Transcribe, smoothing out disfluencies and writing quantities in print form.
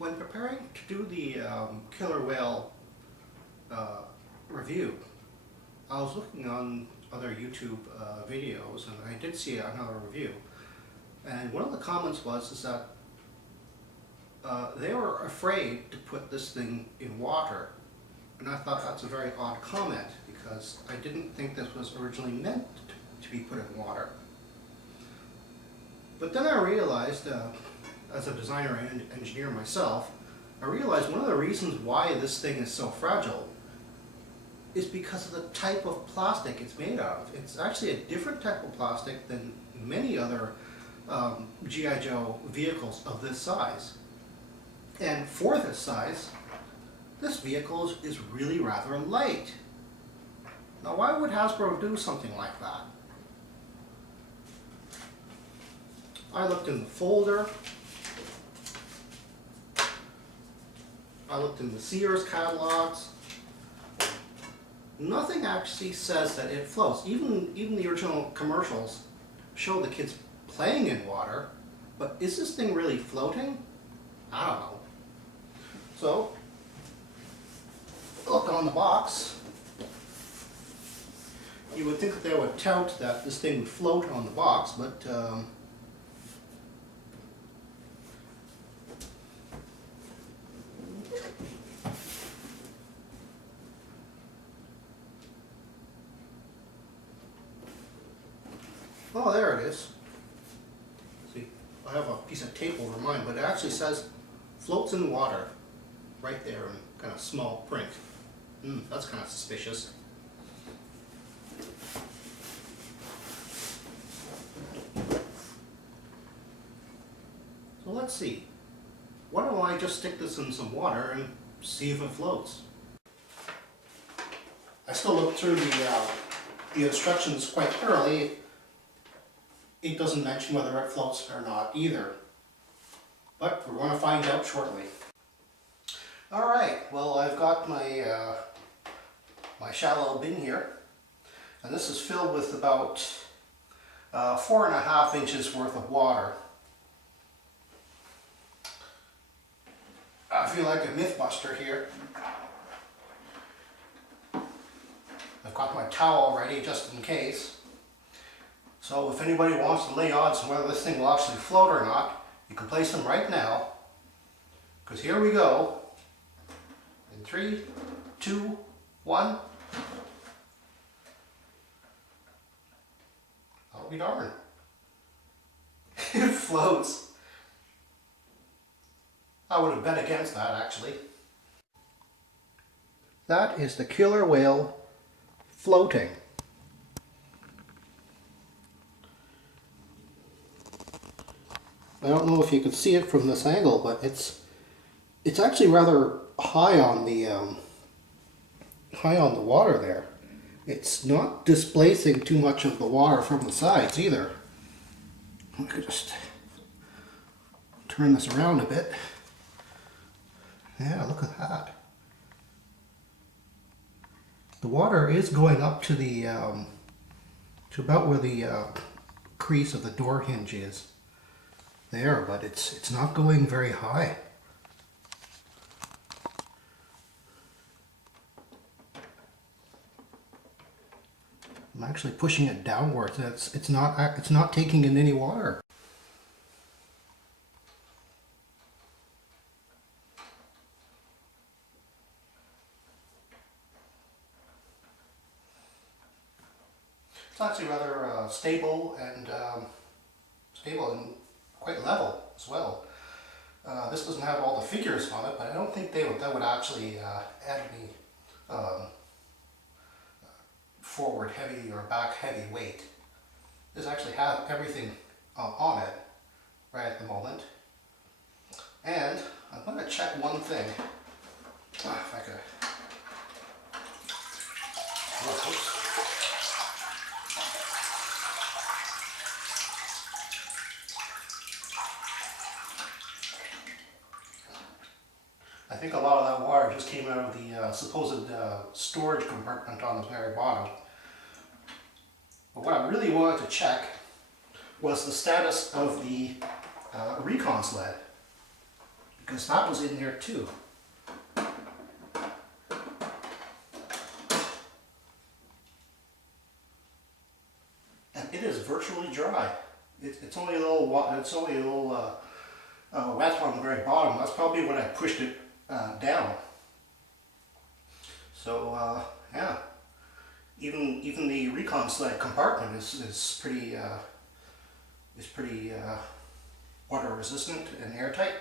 When preparing to do the killer whale review, I was looking on other YouTube videos and I did see another review. And one of the comments was that they were afraid to put this thing in water. And I thought that's a very odd comment because I didn't think this was originally meant to be put in water. But then I realized, as a designer and engineer myself, I realized one of the reasons why this thing is so fragile is because of the type of plastic it's made out of. It's actually a different type of plastic than many other G.I. Joe vehicles of this size. And for this size, this vehicle is really rather light. Now why would Hasbro do something like that? I looked in the folder, I looked in the Sears catalogs. Nothing actually says that it floats. Even the original commercials show the kids playing in water, but is this thing really floating? I don't know. So, look on the box. You would think that they would tout that this thing would float on the box, but oh, there it is. See, I have a piece of tape over mine, but it actually says floats in water right there in kind of small print. That's kind of suspicious. So let's see. Why don't I just stick this in some water and see if it floats? I still looked through the instructions quite thoroughly. It doesn't mention whether it floats or not either. But we're going to find out shortly. Alright, well I've got my my shallow bin here. And this is filled with about 4.5 inches worth of water. I feel like a Mythbuster here. I've got my towel ready just in case. So if anybody wants to lay odds on whether this thing will actually float or not, you can place them right now. Because here we go. In 3, 2, 1. I'll be darned. It floats. I would have bet against that actually. That is the killer whale floating. I don't know if you can see it from this angle, but it's actually rather high on the water there. It's not displacing too much of the water from the sides either. I could just turn this around a bit. Yeah, look at that. The water is going up to the to about where the crease of the door hinge is there, but it's not going very high. I'm actually pushing it downwards. It's not taking in any water. It's actually rather stable and quite level as well. This doesn't have all the figures on it, but I don't think that would actually add any forward heavy or back heavy weight. This actually has everything on it right at the moment. And I'm going to check one thing. If I could. Oops. I think a lot of that water just came out of the supposed storage compartment on the very bottom. But what I really wanted to check was the status of the recon sled. because that was in there too. And it is virtually dry. It's only a little wet on the very bottom. That's probably when I pushed it down. So yeah, even the recon sled compartment is pretty water resistant and airtight.